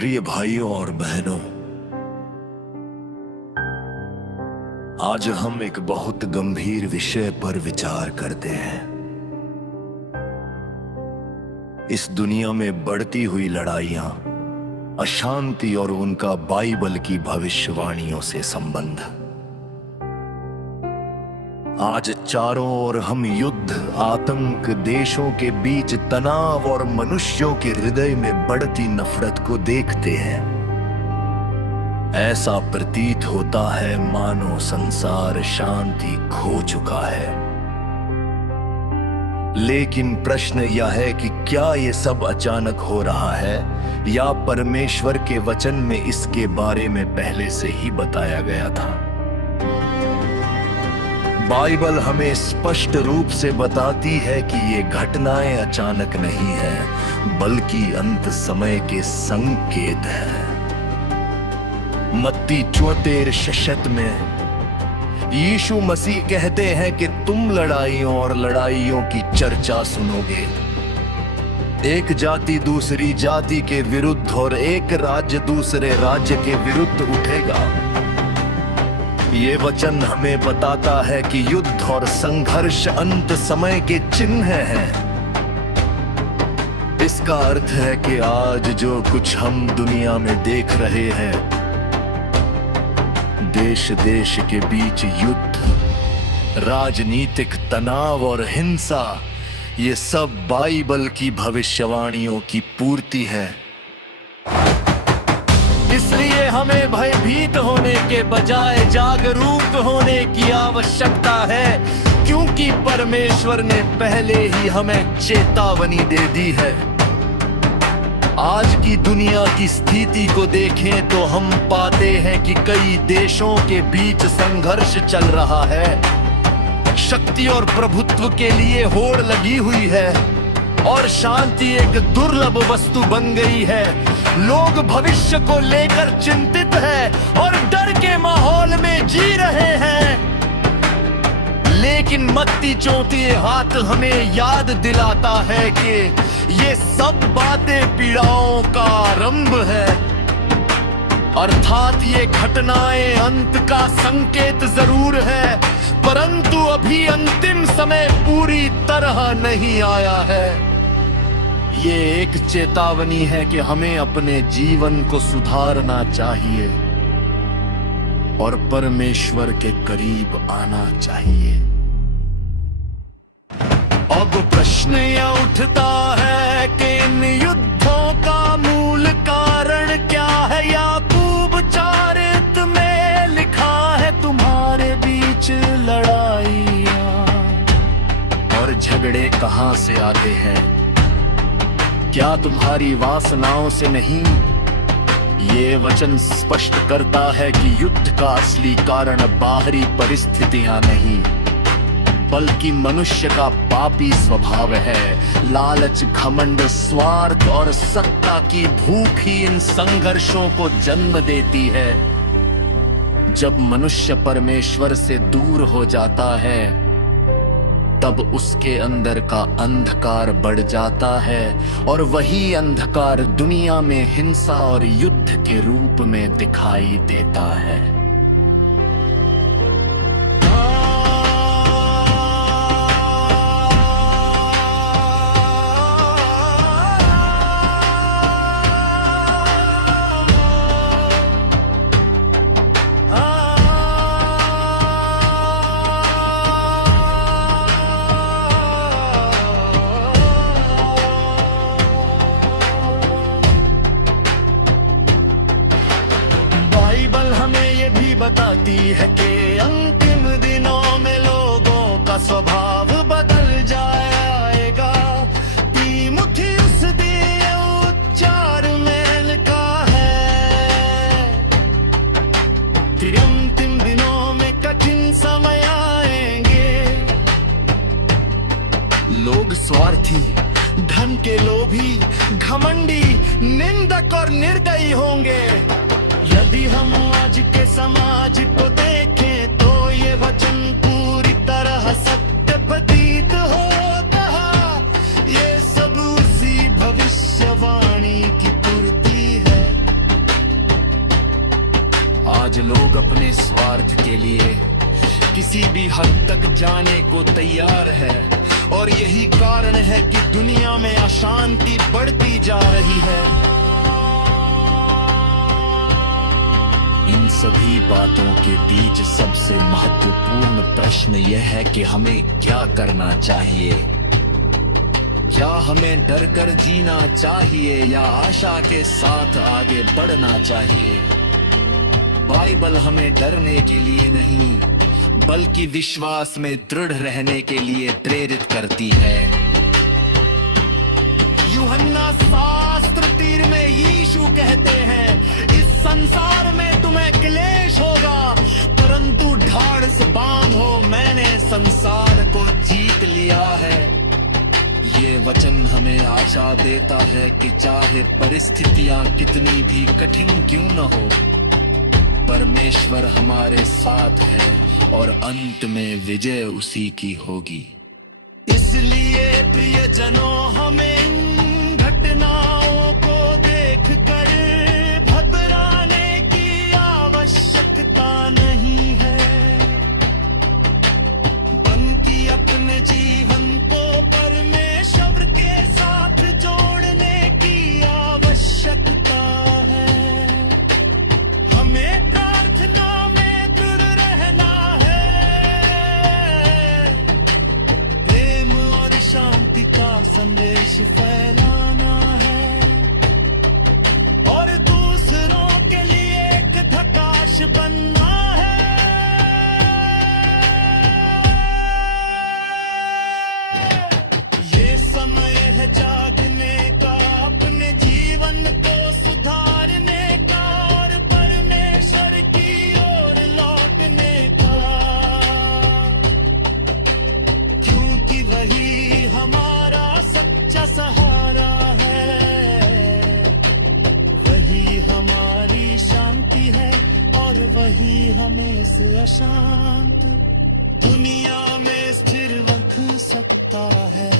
प्रिय भाइयों और बहनों, आज हम एक बहुत गंभीर विषय पर विचार करते हैं। इस दुनिया में बढ़ती हुई लड़ाइयां, अशांति और उनका बाइबल की भविष्यवाणियों से संबंध। आज चारों ओर हम युद्ध, आतंक, देशों के बीच तनाव और मनुष्यों के हृदय में बढ़ती नफरत को देखते हैं। ऐसा प्रतीत होता है मानो संसार शांति खो चुका है। लेकिन प्रश्न यह है कि क्या ये सब अचानक हो रहा है या परमेश्वर के वचन में इसके बारे में पहले से ही बताया गया था। बाइबल हमें स्पष्ट रूप से बताती है कि ये घटनाएं अचानक नहीं है, बल्कि अंत समय के संकेत है। मत्ती 74:66 में यीशु मसीह कहते हैं कि तुम लड़ाइयों और लड़ाइयों की चर्चा सुनोगे। एक जाति दूसरी जाति के विरुद्ध और एक राज्य दूसरे राज्य के विरुद्ध उठेगा। ये वचन हमें बताता है कि युद्ध और संघर्ष अंत समय के चिन्ह हैं। इसका अर्थ है कि आज जो कुछ हम दुनिया में देख रहे हैं, देश देश के बीच युद्ध, राजनीतिक तनाव और हिंसा, ये सब बाइबल की भविष्यवाणियों की पूर्ति है। इसलिए हमें भयभीत होने के बजाय जागरूक होने की आवश्यकता है, क्योंकि परमेश्वर ने पहले ही हमें चेतावनी दे दी है। आज की दुनिया की स्थिति को देखें तो हम पाते हैं कि कई देशों के बीच संघर्ष चल रहा है। शक्ति और प्रभुत्व के लिए होड़ लगी हुई है और शांति एक दुर्लभ वस्तु बन गई है। लोग भविष्य को लेकर चिंतित हैं और डर के माहौल में जी रहे हैं। लेकिन मत्ती 34 हमें याद दिलाता है कि ये सब बातें पीड़ाओं का आरंभ है। अर्थात ये घटनाएं अंत का संकेत जरूर है, परंतु अभी अंतिम समय पूरी तरह नहीं आया है। ये एक चेतावनी है कि हमें अपने जीवन को सुधारना चाहिए और परमेश्वर के करीब आना चाहिए। अब प्रश्न यह उठता है कि इन युद्धों का मूल कारण क्या है। याकूब 4 में लिखा है, तुम्हारे बीच लड़ाइयां और झगड़े कहां से आते हैं? क्या तुम्हारी वासनाओं से नहीं? ये वचन स्पष्ट करता है कि युद्ध का असली कारण बाहरी परिस्थितियां नहीं, बल्कि मनुष्य का पापी स्वभाव है। लालच, घमंड, स्वार्थ और सत्ता की भूख ही इन संघर्षों को जन्म देती है। जब मनुष्य परमेश्वर से दूर हो जाता है, तब उसके अंदर का अंधकार बढ़ जाता है और वही अंधकार दुनिया में हिंसा और युद्ध के रूप में दिखाई देता है। बताती है कि अंतिम दिनों में लोगों का स्वभाव बदल जाएगा। तीमुथियुस दिए उच्चार में लिखा है, अंतिम दिनों में कठिन समय आएंगे। लोग स्वार्थी, धन के लोभी, घमंडी, निंदक और निर्दयी होंगे। यदि हम आज के समाज को देखें तो ये वचन पूरी तरह सत्य प्रतीत होता है। ये सब उसी भविष्यवाणी की पूर्ति है। आज लोग अपने स्वार्थ के लिए किसी भी हद तक जाने को तैयार है, और यही कारण है कि दुनिया में अशांति बढ़ती जा रही है। इन सभी बातों के बीच सबसे महत्वपूर्ण प्रश्न यह है कि हमें क्या करना चाहिए। क्या हमें डर कर जीना चाहिए या आशा के साथ आगे बढ़ना चाहिए? बाइबल हमें डरने के लिए नहीं बल्कि विश्वास में दृढ़ रहने के लिए प्रेरित करती है। यूहन्ना शास्त्र 3 में यीशु कहते हैं, इस संसार में तुम्हें क्लेश होगा, परंतु ढाढ़स बांधो, मैंने संसार को जीत लिया है। ये वचन हमें आशा देता है कि चाहे परिस्थितियां कितनी भी कठिन क्यों न हो, परमेश्वर हमारे साथ है और अंत में विजय उसी की होगी। इसलिए प्रियजनों, हमें इन घटनाओं को देखकर घबराने की आवश्यकता नहीं है, बल्कि अपने जीवन को परमेश्वर के साथ जोड़ने की आवश्यकता है। हमें प्रार्थना में दृढ़ रहना है, प्रेम और शांति का संदेश फैलाना है, और दूसरों के लिए एक प्रकाश बनना है। ये समय है जागने का, अपने जीवन को सुधारने का और परमेश्वर की ओर लौटने का, क्योंकि वही हमारा सच्चा सहारा है, वही हमारी शांति है, और वही हमें से अशांत दुनिया में स्थिर रख सकता है।